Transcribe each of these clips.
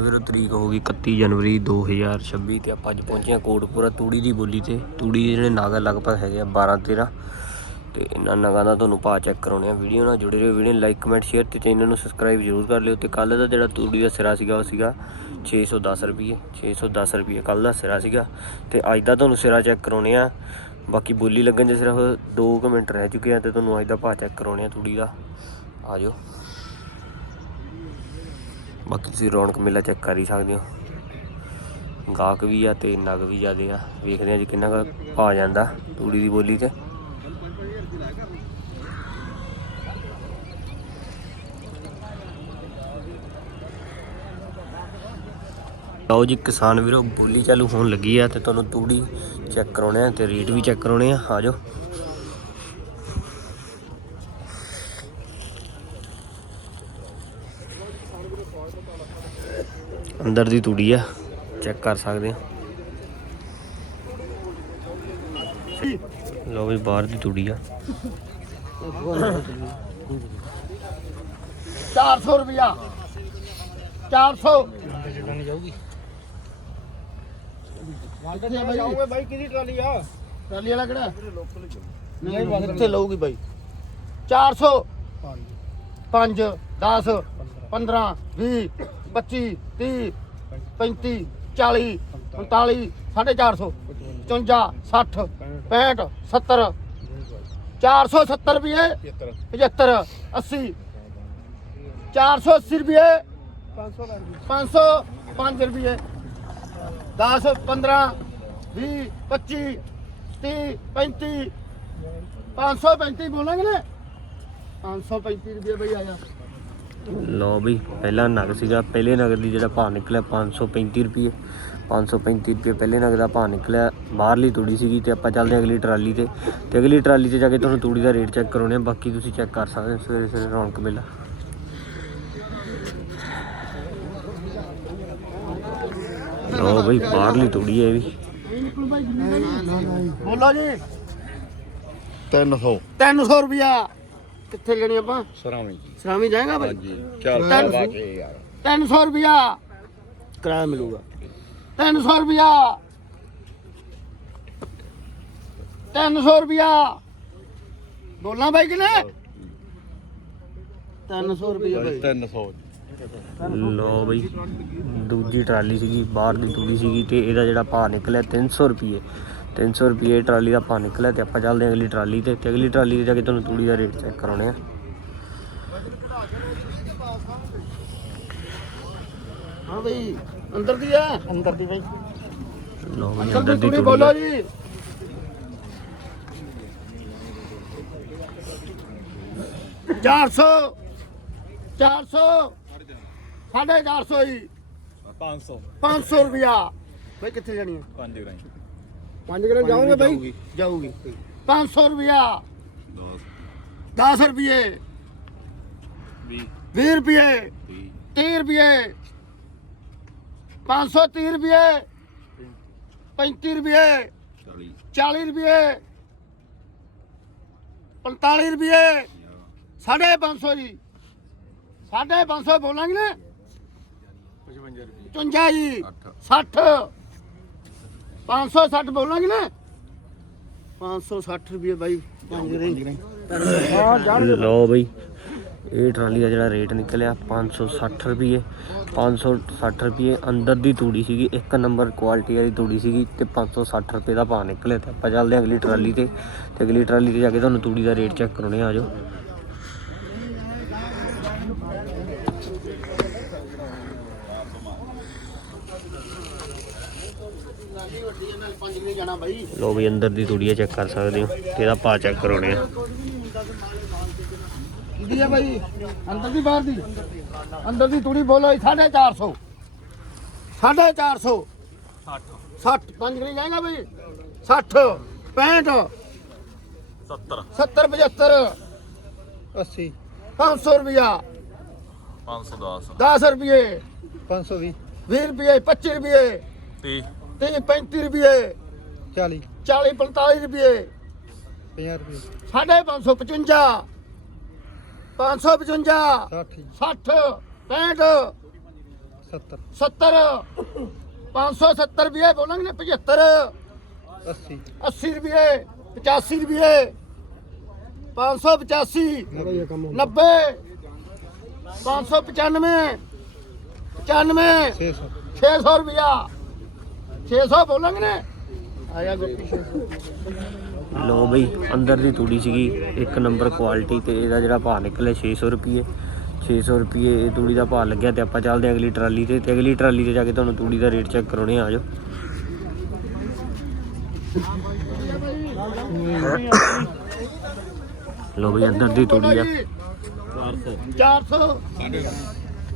ਵੀਰੋ ਤਰੀਕ ਹੋ ਗਈ 31 ਜਨਵਰੀ 2026 ਤੇ ਆਪਾਂ ਅੱਜ ਪਹੁੰਚੇ ਹਾਂ ਕੋਟਪੁਰਾ ਤੂੜੀ ਦੀ ਬੋਲੀ ਤੇ। ਤੂੜੀ ਦੇ ਜਿਹੜੇ ਨਾਗਾ ਲਗਭਗ ਹੈਗੇ ਆ 12 13 ਤੇ ਇਹਨਾਂ ਨਗਾਂ ਦਾ ਤੁਹਾਨੂੰ ਭਾਅ ਚੈੱਕ ਕਰਾਉਣੇ ਆ ਵੀਡੀਓ ਨਾਲ ਜੁੜੇ ਰਹੋ, ਵੀਡੀਓ ਲਾਈਕ ਕਮੈਂਟ ਸ਼ੇਅਰ ਤੇ ਚੈਨਲ ਨੂੰ ਸਬਸਕ੍ਰਾਈਬ ਜ਼ਰੂਰ ਕਰ ਲਿਓ। ਤੇ ਕੱਲ ਦਾ ਜਿਹੜਾ ਤੂੜੀ ਦਾ ਸਿਰਾ ਸੀਗਾ, ਉਹ ਸੀਗਾ 610 ਰੁਪਏ 610 ਰੁਪਏ ਕੱਲ ਦਾ ਸਿਰਾ ਸੀਗਾ। ਤੇ ਅੱਜ ਦਾ ਤੁਹਾਨੂੰ ਸਿਰਾ ਚੈੱਕ ਕਰਾਉਣੇ ਆ ਬਾਕੀ ਬੋਲੀ ਲੱਗਣ ਦੇ ਸਿਰਫ 2 ਮਿੰਟ ਰਹਿ ਚੁੱਕੇ ਆ ਤੇ ਤੁਹਾਨੂੰ ਅੱਜ ਦਾ ਭਾਅ ਚੈੱਕ ਕਰਾਉਣੇ ਆ ਤੂੜੀ ਦਾ। ਆ ਜਾਓ। ਬਾਕੀ ਤੁਸੀਂ ਰੌਣਕ ਮੇਲਾ ਚੈੱਕ ਕਰ ਹੀ ਸਕਦੇ ਹੋ। ਗਾਹਕ ਵੀ ਆ ਤੇ ਨਗ ਵੀ ਜ਼ਿਆਦੇ ਆ। ਵੇਖਦੇ ਆ ਜੀ ਕਿੰਨਾ ਕੁ ਆ ਜਾਂਦਾ ਤੂੜੀ ਦੀ ਬੋਲੀ ਤੇ। ਲਓ ਜੀ ਕਿਸਾਨ ਵੀਰੋ, ਬੋਲੀ ਚਾਲੂ ਹੋਣ ਲੱਗੀ ਆ ਤੇ ਤੁਹਾਨੂੰ ਤੂੜੀ ਚੈੱਕ ਕਰਾਉਣੇ ਆ ਤੇ ਰੇਟ ਵੀ ਚੈੱਕ ਕਰਾਉਣੇ ਆ। ਆ ਅੰਦਰ ਦੀ ਤੂੜੀ ਆ ਚੈੱਕ ਕਰ ਸਕਦੇ ਆ। ਲਓ ਵੀ ਬਾਹਰ ਦੀ ਤੂੜੀ ਆ। 400 ਰੁਪਿਆ 400 ਜਾਊਗੇ ਬਾਈ। ਕਿਹਦੀ ਟਰਾਲੀ ਆ? ਟਰਾਲੀ ਵਾਲਾ ਕਿਹੜਾ? ਨਹੀਂ ਇੱਥੇ ਲਊਗੀ ਬਾਈ। 400 5 10 15 20 25 30 35 40 45 450 55 60 65 70 470 ਰੁਪਏ 75 80 480 ਰੁਪਏ 500 5 ਰੁਪਏ 10 15 20 25 30 35 535 ਬੋਲਾਂਗੇ ਨਾ? 535 ਰੁਪਏ ਬਈ ਆਇਆ। ਲਓ ਵੀ ਪਹਿਲਾ ਨਗ ਸੀਗਾ ਪਹਿਲੇ ਨਗ ਦੀ ਜਿਹੜਾ ਭਾਅ ਨਿਕਲਿਆ 535 ਰੁਪਏ। 535 ਰੁਪਏ ਪਹਿਲੇ ਨਗ ਦਾ ਭਾਅ ਨਿਕਲਿਆ ਬਾਹਰਲੀ ਤੂੜੀ ਸੀਗੀ ਤੇ ਆਪਾਂ ਚੱਲਦੇ ਅਗਲੀ ਟਰਾਲੀ ਤੇ। ਤੇ ਅਗਲੀ ਟਰਾਲੀ ਤੇ ਜਾ ਕੇ ਤੁਹਾਨੂੰ ਤੂੜੀ ਦਾ ਰੇਟ ਚੈੱਕ ਕਰਾਉਣੇ ਆ ਬਾਕੀ ਤੁਸੀਂ ਚੈੱਕ ਕਰ ਸਕਦੇ ਹੋ ਸਵੇਰੇ ਸਵੇਰੇ ਰੌਣਕ ਮੇਲਾ। ਲਓ ਬਈ ਬਾਹਰਲੀ ਤੂੜੀ ਹੈ ਵੀ। ਬੋਲੋ ਜੀ। 300 300 ਰੁਪਿਆ ਕਿੱਥੇ ਲੈਣੀ ਆਪਾਂ? ਸਰਾਵਣੀ ਸਰਾਮੀ ਜਾਏਗਾ ਬਾਈ? ਹਾਂਜੀ ਚੱਲ ਤਿੰਨ ਚੱਲ ਸੌ। ਬਾਕੀ ਯਾਰ। 300 ਰੁਪਿਆ ਕਿਰਾਇਆ ਮਿਲੂਗਾ। 300 ਰੁਪਿਆ 300 ਰੁਪਿਆ ਬੋਲਾਂ ਬਾਈ ਕਿਨੇ? 300 ਰੁਪਿਆ ਬਾਈ। 300 ਲਓ ਬਈ ਦੂਜੀ ਟਰਾਲੀ ਸੀਗੀ ਬਾਹਰ ਦੀ ਤੂੜੀ ਸੀਗੀ ਤੇ ਇਹਦਾ ਜਿਹੜਾ ਭਾਅ ਨਿਕਲਿਆ 300 ਰੁਪਏ 300 ਰੁਪਏ ਟਰਾਲੀ ਦਾ ਭਾਅ ਨਿਕਲਿਆ ਤੇ ਆਪਾਂ ਚੱਲਦੇ ਹਾਂ ਅਗਲੀ ਟਰਾਲੀ ਤੇ ਤੇ ਅਗਲੀ ਟਰਾਲੀ ਤੇ ਜਾ ਕੇ ਤੁਹਾਨੂੰ ਤੂੜੀ ਦਾ ਰੇਟ ਚੈੱਕ ਕਰਾਉਣੇ ਆ। ਹਾਂ ਬਈ ਅੰਦਰ ਦੀ ਆ? ਅੰਦਰ ਦੀ ਬਾਈ। ਲਓ ਬਈ ਅੰਦਰ ਦੀ ਤੂੜੀ ਬੋਲੋ। ਜੀ। ਚਾਰ ਸੌ ਚਾਰ ਸੌ ਸਾਢੇ ਚਾਰ ਸੌ ਜੀ। 500 ਪੰਜ ਸੌ ਰੁਪਿਆ ਬਈ ਕਿੱਥੇ ਜਾਣੀ ਹੈ 5 ਗ੍ਰਾਮ ਪੰਜ ਕਿਲੋ ਜਾਓਗੇ ਬਈ? ਜਾਊਗੀ। 500 ਰੁਪਿਆ 10 ਰੁਪਏ। 20 20 ਰੁਪਏ। 30 30 ਰੁਪਏ। 530 ਰੁਪਏ। 35 ਰੁਪਏ। 40 40 ਰੁਪਏ। 45 ਰੁਪਏ। ਸਾਢੇ 500 ਜੀ। ਸਾਢੇ 500 ਬੋਲਾਂਗੇ ਨਾ? 55 ਰੁਪਏ। 55 ਜੀ। 60 60 560 ਬੋਲਾਂਗੇ ਨਾ? 560 ਰੁਪਏ ਬਾਈ ਪੰਜ ਰਹੀ। ਲਓ ਬਈ, ਇਹ ਟਰਾਲੀ ਦਾ ਜਿਹੜਾ ਰੇਟ ਨਿਕਲਿਆ 560 ਰੁਪਏ। 560 ਰੁਪਏ ਅੰਦਰ ਦੀ ਤੂੜੀ ਸੀਗੀ, ਇੱਕ ਨੰਬਰ ਕੁਆਲਿਟੀ ਵਾਲੀ ਤੂੜੀ ਸੀਗੀ ਤੇ 560 ਰੁਪਏ ਦਾ ਭਾਅ ਨਿਕਲਿਆ ਤੇ ਆਪਾਂ ਚੱਲਦੇ ਹਾਂ ਅਗਲੀ ਟਰਾਲੀ ਤੇ। ਤੇ ਅਗਲੀ ਟਰਾਲੀ ਤੇ ਜਾ ਕੇ ਤੁਹਾਨੂੰ ਤੂੜੀ ਦਾ ਰੇਟ ਚੈੱਕ ਕਰਾਉਣੇ ਆ ਜਾਓ। ਪੰਜ ਨਹੀਂ ਜਾਣਾ ਬਾਈ। ਲਓ ਵੀ ਅੰਦਰ ਦੀ ਤੂੜੀ ਚੈੱਕ ਕਰ ਸਕਦੇ ਹੋ ਤੇ ਇਹਦਾ ਭਾਅ ਚੈੱਕ ਕਰਾਉਣੇ ਆ। ਕਿਹਦੀ ਆ ਬਾਈ? ਅੰਦਰ ਦੀ ਬਾਹਰ ਦੀ? ਅੰਦਰ ਦੀ ਤੂੜੀ ਬੋਲੋ 450 450 60 ਪੰਜ ਨਹੀਂ ਜਾਏਗਾ ਬਈ? 60 65 70 70 75 80 500 ਰੁਪਿਆ 510 10 ਰੁਪਏ। 520 20 ਰੁਪਏ 25 ਰੁਪਏ। 30 30 35 ਰੁਪਏ। 40 40 45 ਰੁਪਏ। 50 ਰੁਪਏ। ਸਾਢੇ 555 555 60 60 65 70 70 570 ਰੁਪਏ ਬੋਲਾਂਗੇ ਨੇ 75 80 80 ਰੁਪਏ 85 ਰੁਪਏ। 585 90 595 95 600 600 ਰੁਪਿਆ 600 ਬੋਲਾਂਗੇ ਨੇ। ਆਇਆ ਗੋਪੀ 600 ਲੋ ਬਈ ਅੰਦਰ ਦੀ ਤੂੜੀ ਸੀਗੀ ਇੱਕ ਨੰਬਰ ਕੁਆਲਿਟੀ ਤੇ ਇਹਦਾ ਜਿਹੜਾ ਭਾਅ ਨਿਕਲਿਆ 600 ਰੁਪਏ 600 ਰੁਪਏ ਇਹ ਤੂੜੀ ਦਾ ਭਾਅ ਲੱਗਿਆ ਤੇ ਆਪਾਂ ਚੱਲਦੇ ਅਗਲੀ ਟਰਾਲੀ ਤੇ ਤੇ ਅਗਲੀ ਟਰਾਲੀ ਤੇ ਜਾ ਕੇ ਤੁਹਾਨੂੰ ਤੂੜੀ ਦਾ ਰੇਟ ਚੈੱਕ ਕਰਾਉਣੇ ਆ ਜਾਓ। ਲੋ ਬਈ ਅੰਦਰ ਦੀ ਤੂੜੀ ਆ। 400 400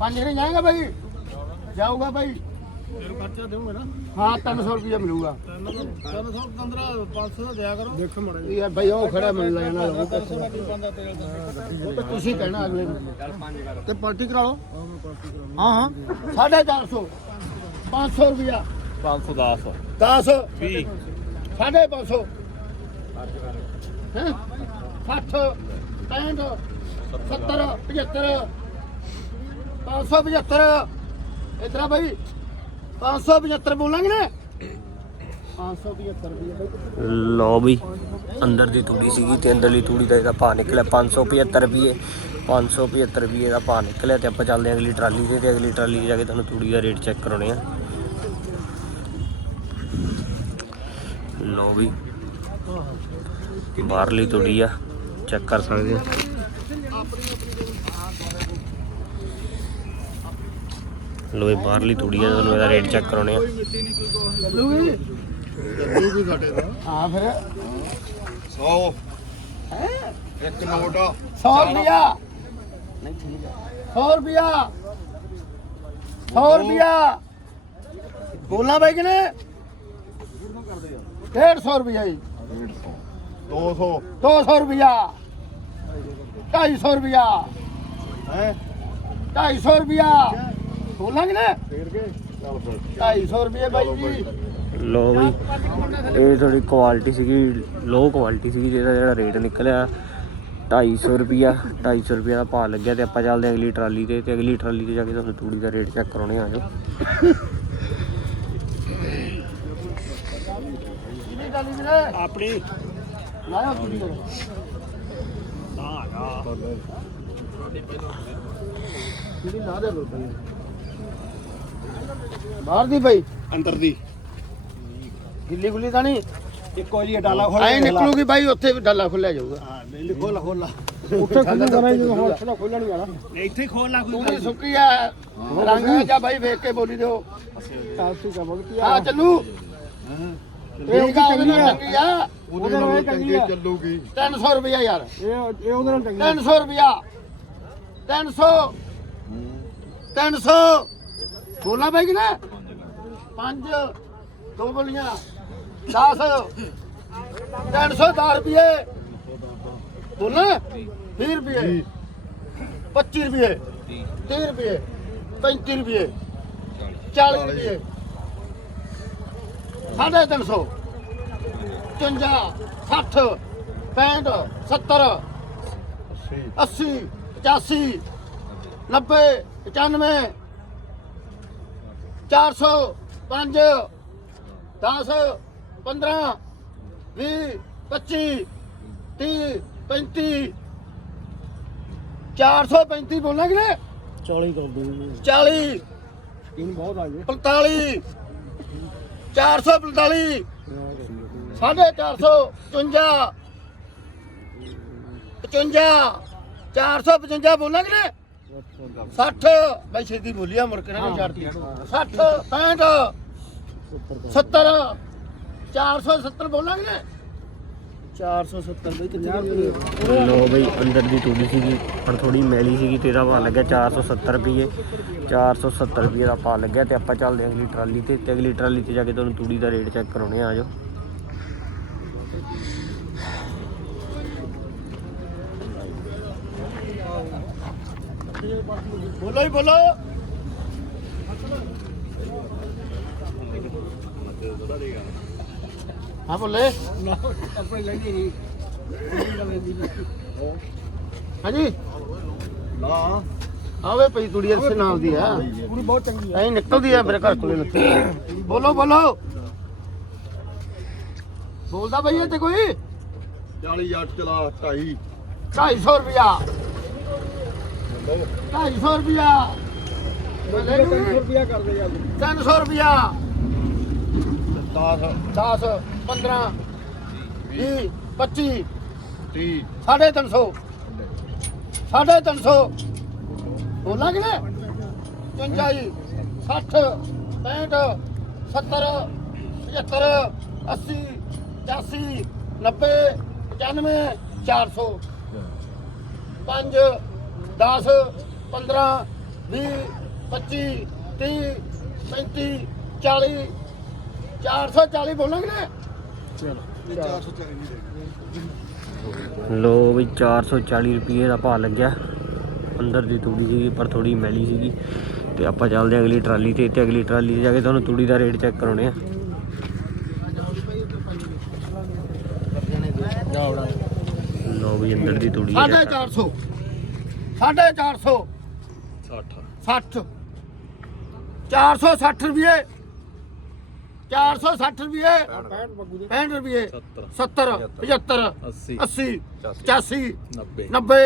ਪੰਜ ਨਹੀਂ ਜਾਏਗਾ ਭਾਈ ਜਾਊਗਾ ਭਾਈ ਖਰਚਾ ਦੇਉਂਗੇ ਨਾ? ਹਾਂ 300 ਰੁਪਏ ਮਿਲੂਗਾ। 300 15 500 ਦਿਆ ਕਰੋ। ਦੇਖੋ ਮੜਾ ਯਾਰ ਭਾਈ ਉਹ ਖੜਾ ਮਿਲ ਲੈਣਾ ਉਹ ਤਾਂ ਤੁਸੀਂ ਕਹਿਣਾ ਅਗਲੇ ਨੂੰ। ਤੇ ਪਾਰਟੀ ਕਰਾ ਲਓ ਹਾਂ ਹਾਂ। 450 500 ਰੁਪਿਆ 510 10 20 ਸਾਢੇ 500 ਹੈ? 60 65 70 75 575 ਇਧਰ ਆ ਭਾਈ 575 ਬੋਲਾਂਗੇ ਨਾ? 575 ਰੁਪਏ ਲੋ ਬਈ। ਅੰਦਰ ਦੀ ਤੂੜੀ ਸੀਗੀ ਤੇ ਅੰਦਰਲੀ ਤੂੜੀ ਦਾ ਇਹਦਾ ਭਾਅ ਨਿਕਲਿਆ 575 ਰੁਪਏ 575 ਰੁਪਏ ਦਾ ਭਾਅ ਨਿਕਲਿਆ ਤੇ ਆਪਾਂ ਚੱਲਦੇ ਹਾਂ ਅਗਲੀ ਟਰਾਲੀ ਤੇ ਤੇ ਅਗਲੀ ਟਰਾਲੀ 'ਤੇ ਜਾ ਕੇ ਤੁਹਾਨੂੰ ਤੂੜੀ ਦਾ ਰੇਟ ਚੈੱਕ ਕਰਾਉਣੇ ਆ। ਲਓ ਵੀ ਬਾਹਰਲੀ ਤੂੜੀ ਆ, ਚੈੱਕ ਕਰ ਸਕਦੇ ਆ ਲੋ ਇਹ ਬਾਹਰਲੀ ਤੂੜੀ ਆ ਤੁਹਾਨੂੰ ਇਹਦਾ ਰੇਟ ਚੈੱਕ ਕਰਾਉਣੇ ਆ। ਚੱਲੂਗੀ ਚੱਲੂਗੀ ਸਾਡੇ ਦਾ ਹਾਂ ਫਿਰ। 100 ਇੱਕ ਨੋਟ। 100 ਰੁਪਿਆ ਨਹੀਂ ਠੀਕ ਹੈ 100 ਰੁਪਿਆ 100 ਰੁਪਿਆ ਬੋਲਣਾ ਬਾਈ ਕਿਨੇ 150 ਰੁਪਿਆ ਜੀ 200 200 ਰੁਪਿਆ 250 ਰੁਪਿਆ ਹੈ? 250 ਰੁਪਿਆ ਬੋਲਾਂਗੇ ਨਾ। ਫੇਰ ਕੇ? ਚੱਲ ਫਿਰ। 250 ਰੁਪਏ ਬਾਈ ਜੀ। ਲੋ ਬਈ ਇਹ ਥੋੜੀ ਕੁਆਲਿਟੀ ਸੀਗੀ ਲੋ ਕੁਆਲਿਟੀ ਸੀਗੀ ਜਿਹਦਾ ਜਿਹੜਾ ਰੇਟ ਨਿਕਲਿਆ 250 ਰੁਪਿਆ 250 ਰੁਪਿਆ ਦਾ ਭਾਅ ਲੱਗਿਆ ਤੇ ਆਪਾਂ ਚੱਲਦੇ ਹਾਂ ਅਗਲੀ ਟਰਾਲੀ ਤੇ ਤੇ ਅਗਲੀ ਟਰਾਲੀ ਤੇ ਜਾ ਕੇ ਤੁਹਾਨੂੰ ਤੂੜੀ ਦਾ ਰੇਟ ਚੈੱਕ ਕਰਾਉਣੇ ਆ ਵੀਰੇ? ਆਪਣੀ। ਲਾਇਆ ਕੁੜੀ ਨੂੰ ਕਿਹਦੀ ਲਾ ਦੇ ਲੋਕਾਂ ਨੇ ਬਾਹਰ ਦੀ ਭਾਈ ਅੰਦਰ ਦੀ। ਗਿੱਲੀ ਗੁੱਲੀ ਤਾਂ ਨਹੀਂ। ਇੱਕੋ ਜੀ ਡਾਲਾ ਐ ਨਿਕਲੂਗੀ ਬਾਈ ਉੱਥੇ ਵੀ ਡੱਲਾ ਖੁੱਲਿਆ ਜਾਊਗਾ। ਹਾਂ ਨਹੀਂ ਖੋਲਾ ਖੋਲਾ ਉੱਥੇ ਖੁੱਲੂ ਕਰਾਂ ਜੀ ਹੁਣ ਉੱਥੇ ਖੁੱਲਣ ਨਹੀਂ ਵਾਲਾ। ਇੱਥੇ ਹੀ ਖੋਲ ਲਾ ਵੀ ਸੁੱਕੀ ਆ। ਰੰਗ ਜਾਂ ਬਾਈ ਵੇਖ ਕੇ ਬੋਲੀ ਦਿਓ। ਸਾਸੂ ਕਾ ਬਗਤੀ ਆ। ਚੱਲੂ। ਇਹ ਉਹਦੀ ਚੰਗੀ ਆ। ਆ। ਉਹਦੇ ਨਾਲ ਚੰਗੀ ਚੱਲੂਗੀ। 300 ਰੁਪਇਆ ਯਾਰ। ਇਹ ਇਹ ਉਹਦੇ ਨਾਲ ਚੰਗੀ 300 ਰੁਪਇਆ। 300 300 ਬੋਲਾ ਬਾਈ ਕਿ ਨਾ 5 ਦੋ ਬੋਲੀਆਂ 10 310 ਰੁਪਏ। ਬੋਲਾ 20 ਰੁਪਏ। 25 ਰੁਪਏ। 30 ਰੁਪਏ। 35 ਰੁਪਏ। 40 ਰੁਪਏ। ਸਾਢੇ ਤਿੰਨ ਸੌ। 55 60 65 70 80 85 90 95 400 5 10 15 20 25 30 35 435 ਬੋਲਾਂਗੇ ਨਾ 40 ਕਰ ਦੂੰਗੀ 40 ਇਹਨੂੰ ਬਹੁਤ ਆ ਗਏ 45 445 ਸਾਢੇ 455 55 455 ਬੋਲਾਂਗੇ ਨੇ 60 ਬਈ ਛੇਤੀ ਬੋਲਿਆ ਮੁੜ ਕੇ ਨਾ ਛੱਡਤੀ 60 65 70 470 ਬੋਲਾਂਗੇ? ਨੇ 470 ਬਈ ਕਿੰਨੇ ਲੋ ਬਈ ਅੰਦਰ ਦੀ ਤੂੜੀ ਸੀਗੀ ਪਰ ਥੋੜੀ ਮੈਲੀ ਸੀਗੀ ਤੇ ਇਹਦਾ ਭਾਅ ਲੱਗਿਆ 470 ਰੁਪਏ 470 ਰੁਪਏ ਦਾ ਭਾਅ ਲੱਗਿਆ ਤੇ ਆਪਾਂ ਚੱਲਦੇ ਹਾਂ ਅਗਲੀ ਟਰਾਲੀ ਤੇ ਤੇ ਅਗਲੀ ਟਰਾਲੀ ਤੇ ਜਾ ਕੇ ਤੁਹਾਨੂੰ ਤੂੜੀ ਦਾ ਰੇਟ ਚੈੱਕ ਕਰਾਉਣੇ ਆ ਜਾਓ। ਬੋਲੋ ਹੀ ਬੋਲੋ। ਹਾਂ ਬੋਲੇ। ਆਪਣੇ ਨਹੀਂ ਹਾਂਜੀ। ਨਾ ਆਵੇ ਪਈ ਤੂੜੀ ਇਸੇ ਨਾਲ ਦੀ ਆ। ਪੂਰੀ ਬਹੁਤ ਚੰਗੀ ਐਂ ਨਿਕਲਦੀ ਆ ਮੇਰੇ ਘਰ ਕੋਲੇ ਲੱਗੀ ਬੋਲੋ ਬੋਲੋ। ਬੋਲਦਾ ਬਈ ਇਹ ਤੇ ਕੋਈ? 40 8 ਚਲਾ 2.5 250 ਰੁਪਿਆ 250 ਰੁਪਿਆ ਮੈਂ ਲੈ ਲੂੰ 300 ਰੁਪਿਆ ਕਰਦੇ ਯਾਰ 300 ਰੁਪਿਆ 10 10 15 20 25 30 ਸਾਢੇ ਤਿੰਨ ਸੌ। ਸਾਢੇ ਤਿੰਨ ਸੌ। ਬੋਲਾਂ ਕਿ ਨਾ 55 60 65 70 75 80 85 90 95 400 5 10 15 ਲੋ ਵੀ 440 ਰੁਪਏ ਦਾ ਭਾਅ ਲੱਗਿਆ। ਅੰਦਰ ਦੀ ਤੂੜੀ ਸੀਗੀ ਪਰ ਥੋੜੀ ਮੈਲੀ ਸੀਗੀ। ਤੇ ਆਪਾਂ ਚੱਲਦੇ ਅਗਲੀ ਟਰਾਲੀ ਤੇ ਤੇ ਅਗਲੀ ਟਰਾਲੀ ਤੇ ਜਾ ਕੇ ਤੁਹਾਨੂੰ ਤੂੜੀ ਦਾ ਰੇਟ ਚੈੱਕ ਕਰਾਉਣੇ ਆ। ਲੋ ਵੀ ਅੰਦਰ ਦੀ ਤੂੜੀ 450 450 60 60 460 ਰੁਪਏ। 460 ਰੁਪਏ। 65 ਰੁਪਏ। 70 75 80 80 85 90 90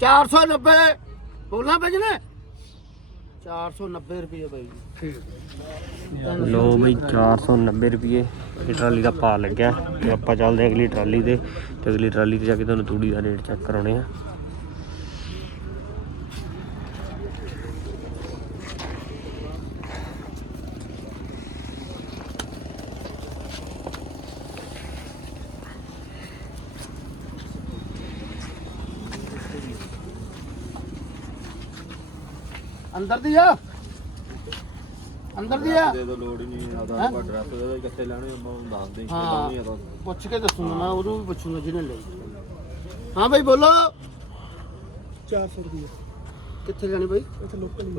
490 ਬੋਲਾਂ ਰੁਪਏ ਲੋ ਟਰਾਲੀ ਦਾ ਪਾ ਲੱਗਿਆ। ਤੇ ਆਪਾਂ ਚੱਲਦੇ ਅਗਲੀ ਟਰਾਲੀ ਤੇ। ਤੇ ਅਗਲੀ ਟਰਾਲੀ ਤੇ ਜਾ ਕੇ ਤੁਹਾਨੂੰ ਤੂੜੀ ਦਾ ਰੇਟ ਚੈੱਕ ਕਰਾਉਣੇ ਆ। ਅੰਦਰ ਦੀ ਆ। ਅੰਦਰ ਦੀ ਆ। ਦੇ ਦੋ ਲੋੜ ਹੀ ਨਹੀਂ ਹੈਂ? ਆਦਾ ਐਡਰੈਸ ਦੇ ਦੋ ਕਿੱਥੇ ਲੈਣੇ ਆਪਾਂ ਨੂੰ ਦੱਸ ਦੇ ਹਾਂ। ਨਹੀਂ ਆਦਾ ਪੁੱਛ ਕੇ ਦੱਸੂਗਾ ਮੈਂ ਉਹਨੂੰ ਵੀ ਪੁੱਛੂਗਾ ਜਿਹਨੇ ਲਈ। ਹਾਂ ਬਾਈ ਬੋਲੋ। 400 ਰੁਪਏ ਕਿੱਥੇ ਜਾਣੀ ਬਾਈ? ਇੱਥੇ ਲੋਕਲ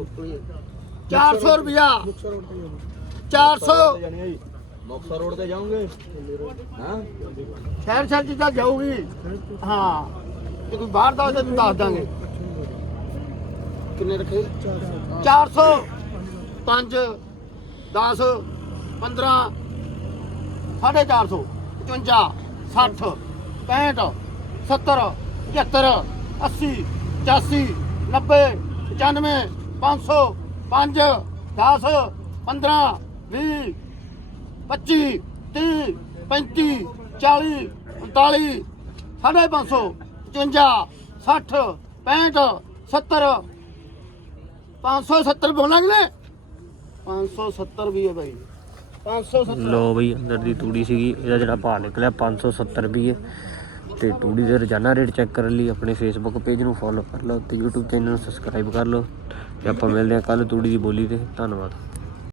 400 ਰੁਪਿਆ ਮੁਕਸਰ ਰੋਡ ਤੇ 400 ਜਾਣੀ ਮੁਕਸਰ ਰੋਡ ਤੇ ਜਾਓਗੇ? ਹਾਂ? ਸ਼ਹਿਰ ਸ਼ਹਿਰ ਤਾਂ ਜਾਊਗੀ। ਹਾਂ। ਜੇ ਕੋਈ ਬਾਹਰ ਦਾ ਹੋਵੇ ਤਾਂ ਦੱਸ ਦਾਂਗੇ। ਕਿੰਨੇ ਰੱਖੇ? 400 5 10 15 450 55 60 65 70 75 80 85 90 95 500 5 10 15 20 25 30 35 40 45 ਸਾਢੇ ਪੰਜ ਸੌ 55 60 65 70 570 ਬੋਲਾਂਗੇ ਨੇ 570 ਵੀ ਹੈ ਭਾਈ 570 ਲੋ ਬਈ, ਅੰਦਰ ਦੀ ਤੂੜੀ ਸੀਗੀ, ਇਹਦਾ ਜਿਹੜਾ ਭਾਅ ਨਿਕਲਿਆ 570 ਰੁਪਏ ਤੇ ਤੂੜੀ ਦੇ ਰੋਜ਼ਾਨਾ ਰੇਟ ਚੈੱਕ ਕਰਨ ਲਈ ਆਪਣੇ ਫੇਸਬੁੱਕ ਪੇਜ ਨੂੰ ਫੋਲੋ ਕਰ ਲਓ ਤੇ YouTube ਚੈਨਲ ਨੂੰ ਸਬਸਕ੍ਰਾਈਬ ਕਰ ਲਓ। ਤੇ ਆਪਾਂ ਮਿਲਦੇ ਹਾਂ ਕੱਲ ਤੂੜੀ ਦੀ ਬੋਲੀ ਤੇ। ਧੰਨਵਾਦ।